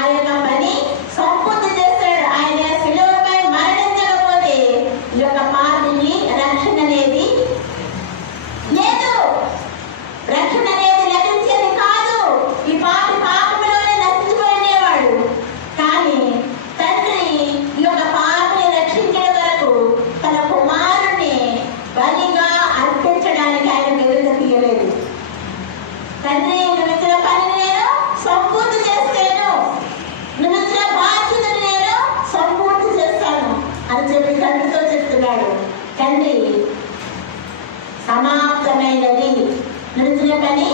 ఆ యొక్క పని సంపూర్తి చేస్తాడు. ఆయన శిలువపై మరణించకపోతే ఈ యొక్క పాపిని రక్షణ అనేది లేదు, రక్షణ అనేది లభించేది కాదు. ఈ పాపి పాపంలోనే నశించిపోయేవాడు. కానీ తండ్రి ఈ యొక్క పాపిని రక్షించే వరకు తన కుమారుని బలిగా అర్పించడానికి ఆయన ఎదురు తీయలేదు. తండ్రి, నువ్వు ఇచ్చిన పనిని నేను సంపూర్తి చేస్తాను, నువ్వు ఇచ్చిన బాధ్యతను నేను సంపూర్తి చేస్తాను అని చెప్పి తండ్రితో చెప్తున్నాడు. తండ్రి, సమాప్తమైనది, నువ్వు ఇచ్చిన పని